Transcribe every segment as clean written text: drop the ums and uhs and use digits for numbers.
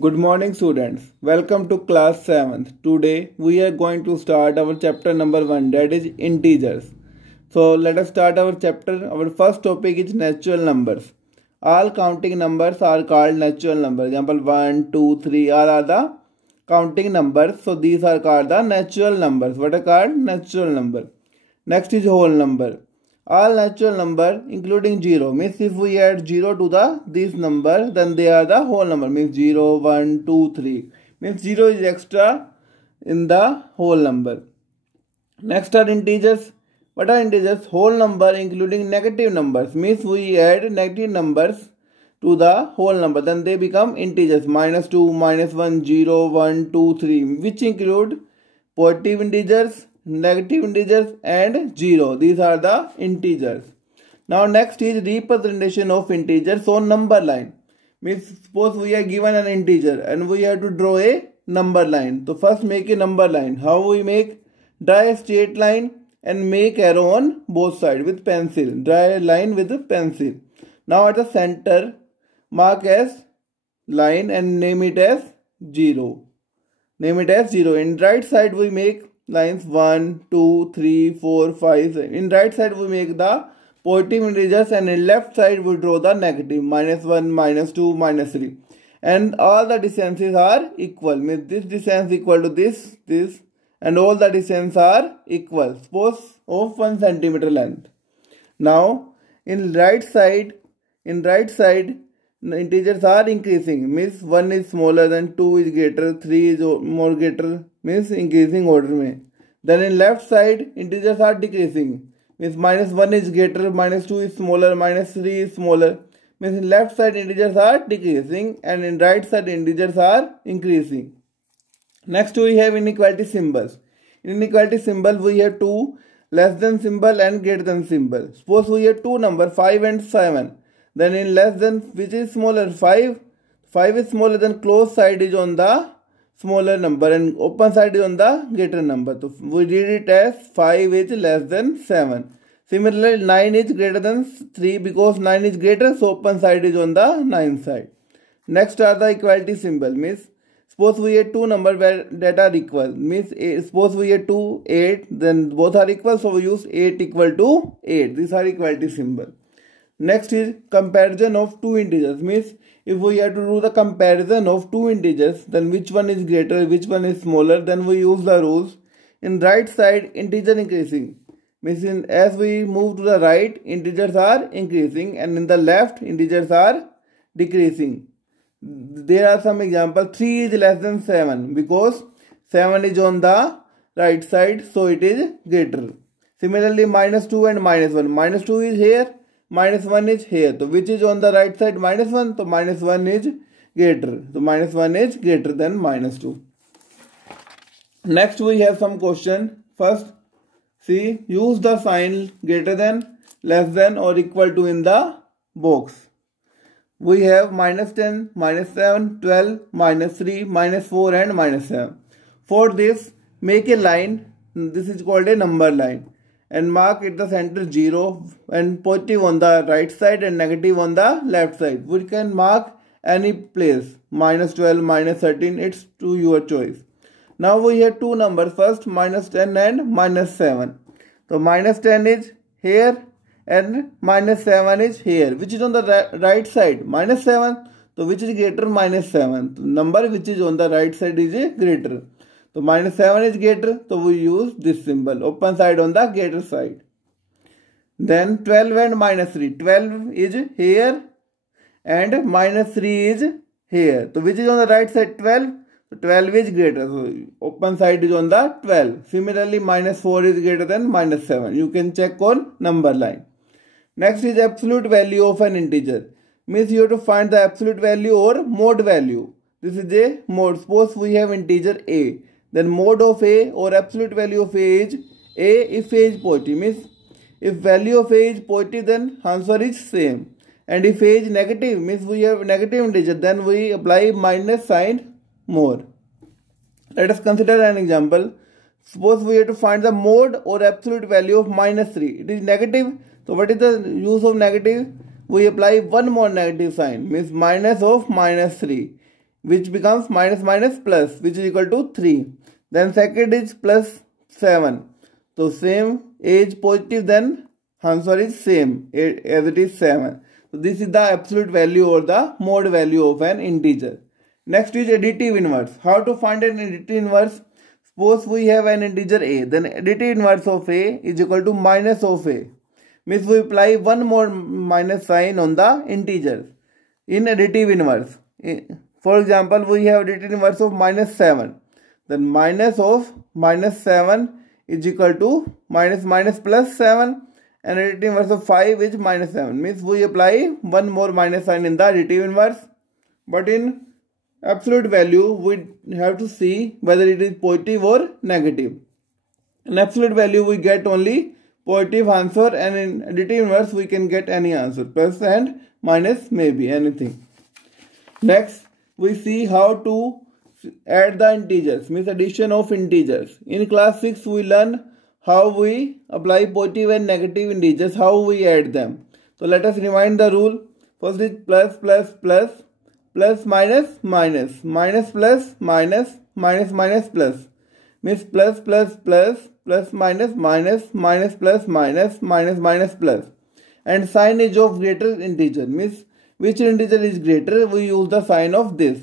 Good morning students. Welcome to class 7th. Today we are going to start our chapter number 1, that is integers. So let us start our chapter. Our first topic is natural numbers. All counting numbers are called natural numbers. Example 1, 2, 3 all are the counting numbers. So these are called the natural numbers. What are called? Natural number. Next is whole number. All natural number including 0 means if we add 0 to this number, then they are the whole number, means 0, 1, 2, 3 means 0 is extra in the whole number. Next are integers. What are integers? Whole number including negative numbers, means we add negative numbers to the whole number, then they become integers. -2, -1, 0, 1, 2, 3 which include positive integers, negative integers and 0. These are the integers. Now next is representation of integers on number line. Means suppose we are given an integer and we have to draw a number line. So first make a number line. How we make? Draw a straight line and make arrow on both sides with pencil. Draw a line with a pencil. Now at the center mark as line and name it as 0. Name it as 0. In right side we make lines 1, 2, 3, 4, 5. In right side we make the positive integers and in left side we draw the negative, -1, -2, -3. And all the distances are equal. Means this distance equal to this and all the distances are equal. Suppose of 1 centimeter length. Now in right side integers are increasing, means 1 is smaller than 2 is greater, 3 is more greater, means increasing order में. Then in left side integers are decreasing, means -1 is greater, -2 is smaller, -3 is smaller, means in left side integers are decreasing and in right side integers are increasing. Next we have inequality symbols. In inequality symbol we have two less than symbol and greater than symbol. Suppose we have two numbers 5 and 7. Then in less than, which is smaller? 5 is smaller than close side is on the smaller number and open side is on the greater number. So we read it as 5 is less than 7. Similarly 9 is greater than 3 because 9 is greater, so open side is on the 9 side. Next are the equality symbol. Means suppose we have two numbers that are equal. Means suppose we have 2, 8, then both are equal, so we use 8 equal to 8. These are equality symbol. Next is comparison of two integers. Means if we have to do the comparison of two integers, then which one is greater, which one is smaller, then we use the rules. In right side integer increasing, means as we move to the right integers are increasing and in the left integers are decreasing. There are some examples. 3 is less than 7 because 7 is on the right side, so it is greater. Similarly -2 and -1. -2 is here, -1 is here. So which is on the right side? -1. So -1 is greater. So -1 is greater than -2. Next we have some question. First, see, use the sign greater than, less than or equal to in the box. We have -10, -7, 12, -3, -4 and -7. For this, make a line. This is called a number line. And mark at the center 0 and positive on the right side and negative on the left side. We can mark any place, -12, -13, it's to your choice. Now we have two numbers, first -10 and -7. So -10 is here and -7 is here. Which is on the right side? -7. So which is greater? -7. The number which is on the right side is greater. So -7 is greater, so we use this symbol, open side on the greater side. Then 12 and -3. 12 is here and -3 is here. So which is on the right side? 12. So 12 is greater, so open side is on the 12. Similarly -4 is greater than -7. You can check on number line. Next is absolute value of an integer. Means you have to find the absolute value or mode value. This is a mode. Suppose we have integer a. Then mode of a or absolute value of a is a if a is positive. Means if value of a is positive, then answer is same. And if a is negative, means we have negative integer, then we apply minus sign more. Let us consider an example. Suppose we have to find the mode or absolute value of -3. It is negative. So what is the use of negative? We apply one more negative sign, means minus of -3. which becomes minus minus plus, which is equal to 3. Then second is plus 7. So same is positive, then answer is same as it is 7. So this is the absolute value or the mode value of an integer. Next is additive inverse. How to find an additive inverse? Suppose we have an integer a, then additive inverse of a is equal to minus of a. Means we apply one more minus sign on the integer in additive inverse. For example, we have additive inverse of minus 7. Then minus of minus 7 is equal to minus minus plus 7, and additive inverse of 5 is minus 7. Means we apply one more minus sign in the additive inverse. But in absolute value, we have to see whether it is positive or negative. In absolute value, we get only positive answer, and in additive inverse, we can get any answer. Plus and minus, maybe anything. Next, we see how to add the integers, means addition of integers. In class 6, we learn how we apply positive and negative integers, how we add them. So let us remind the rule. First is plus plus plus, plus minus minus, minus plus minus, minus minus plus. Means plus plus plus, plus minus minus, minus plus minus, minus minus plus. And sign is of greater integer. Means which integer is greater, we use the sign of this.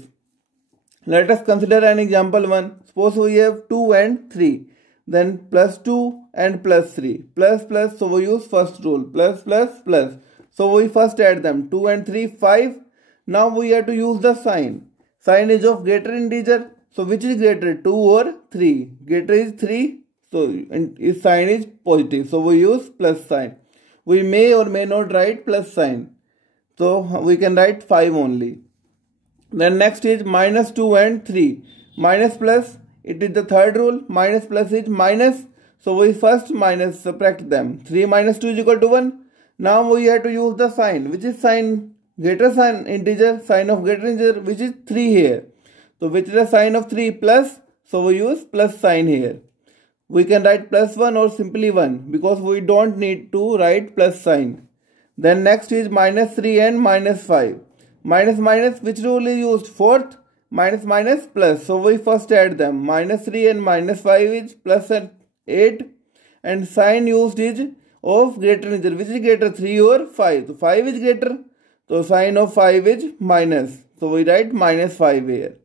Let us consider an example 1. Suppose we have 2 and 3. Then plus 2 and plus 3. Plus plus, so we use first rule. Plus plus plus. So we first add them. 2 and 3, 5. Now we have to use the sign. Sign is of greater integer. So which is greater, 2 or 3? Greater is 3. So its sign is positive. So we use plus sign. We may or may not write plus sign. So we can write 5 only. Then next is minus 2 and 3. Minus plus, it is the third rule. Minus plus is minus. So we first minus, subtract them. 3 minus 2 is equal to 1. Now we have to use the sign. Which is sign? Greater sign, integer, sign of greater integer, which is 3 here. So which is the sign of 3? Plus. So we use plus sign here. We can write plus 1 or simply 1 because we don't need to write plus sign. Then next is minus 3 and minus 5. Minus minus, which rule is used? Fourth. Minus minus plus. So we first add them. Minus 3 and minus 5 is plus 8. And sign used is of greater integer. Which is greater, 3 or 5? So 5 is greater. So sign of 5 is minus. So we write minus 5 here.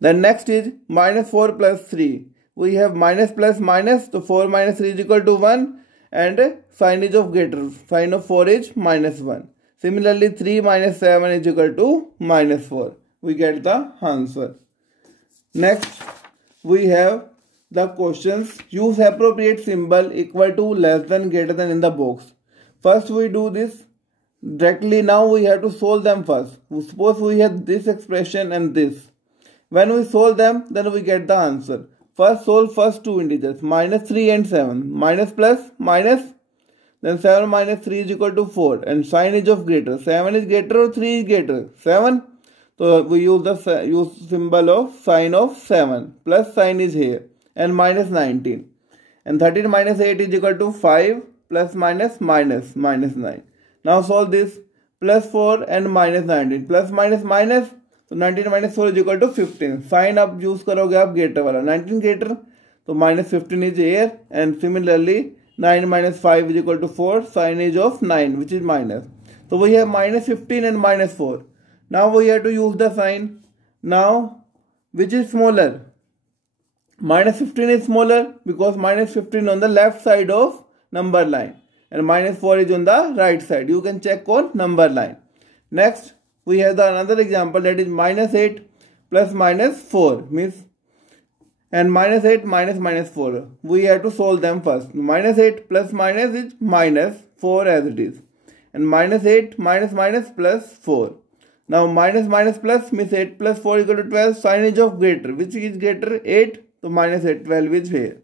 Then next is minus 4 plus 3. We have minus plus minus. So 4 minus 3 is equal to 1. And sign is of greater. Sign of 4 is minus 1. Similarly, 3 minus 7 is equal to minus 4. We get the answer. Next, we have the questions. Use appropriate symbol equal to, less than, greater than in the box. First, we do this directly. Now, we have to solve them first. Suppose we have this expression and this. When we solve them, then we get the answer. First, solve first two integers. Minus 3 and 7. Minus plus minus. Then 7 minus 3 is equal to 4. And sign is of greater. 7 is greater or 3 is greater? 7. So we use the symbol of sign of 7. Plus sign is here. And minus 19. And 13 minus 8 is equal to 5. Plus minus minus. Minus 9. Now solve this. Plus 4 and minus 19. Plus minus minus. So 19 minus 4 is equal to 15. Sign up use करोगे आप greater वाला. 19 greater. So minus 15 is here. And similarly 9 minus 5 is equal to 4. Sign is of 9, which is minus. So we have minus 15 and minus 4. Now we have to use the sign. Now, which is smaller? Minus 15 is smaller because minus 15 on the left side of number line. And minus 4 is on the right side. You can check on number line. Next, we have another example, that is minus 8 plus minus 4. Means and minus 8 minus minus 4. We have to solve them first. Minus 8 plus minus is minus 4 as it is. And minus 8 minus minus plus 4. Now minus minus plus means 8 plus 4 equal to 12. Sign is of greater. Which is greater? 8. So minus 8, 12 is here.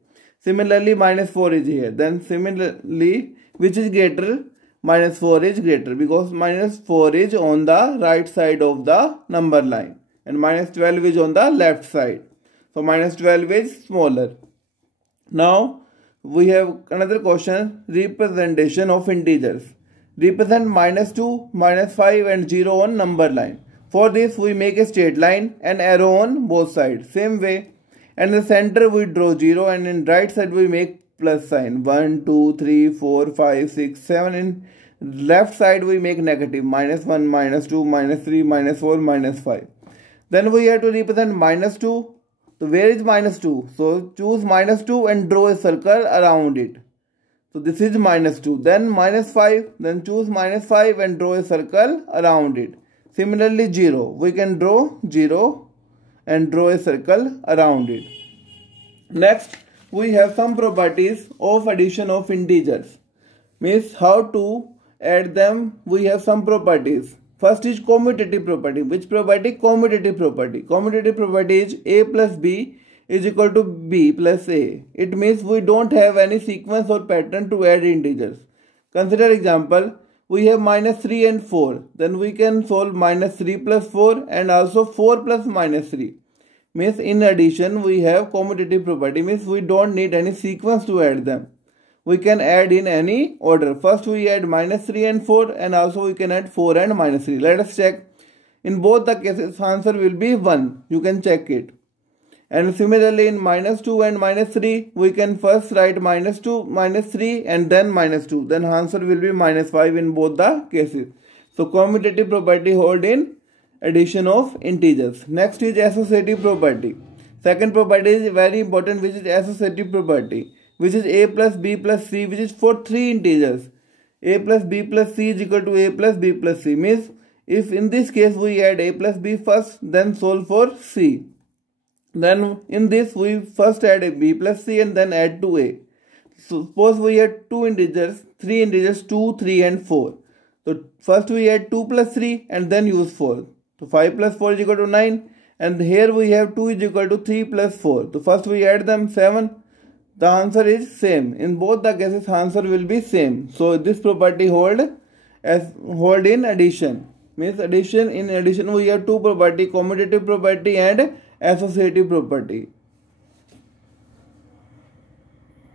Similarly minus 4 is here. Then similarly which is greater? Minus 4 is greater because minus 4 is on the right side of the number line. And minus 12 is on the left side. So minus 12 is smaller. Now we have another question, representation of integers. Represent minus 2, minus 5 and 0 on number line. For this we make a straight line and arrow on both sides. Same way. And in the center we draw 0 and in right side we make plus sign. 1, 2, 3, 4, 5, 6, 7. In left side we make negative. -1, -2, -3, -4, -5. Then we have to represent -2. So where is -2? So choose -2 and draw a circle around it. So this is -2. Then -5. Then choose -5 and draw a circle around it. Similarly 0. We can draw 0 and draw a circle around it. Next, we have some properties of addition of integers. Means how to add them. We have some properties. First is commutative property. Which property? Commutative property. Commutative property is a plus b is equal to b plus a. It means we don't have any sequence or pattern to add integers. Consider example. We have -3 and 4. Then we can solve -3 plus 4 and also 4 plus -3. Means in addition we have commutative property. Means we don't need any sequence to add them. We can add in any order. First we add -3 and 4 and also we can add 4 and -3. Let us check. In both the cases answer will be 1. You can check it. And similarly in -2 and -3 we can first write -2, -3 and then -2. Then answer will be -5 in both the cases. So commutative property hold in addition of integers. Next is associative property. Second property is very important, which is associative property, which is a plus b plus c, which is for 3 integers. A plus b plus c is equal to a plus b plus c. Means if in this case we add a plus b first, then solve for c. Then in this we first add a b plus c and then add to a. So suppose we had 2 integers, 3 integers, 2, 3 and 4. So first we add 2 plus 3 and then use 4. So 5 plus 4 is equal to 9 and here we have 2 is equal to 3 plus 4. So first we add them 7. The answer is same. In both the cases answer will be same. So this property hold in addition. Means addition. In addition we have two property, commutative property and associative property.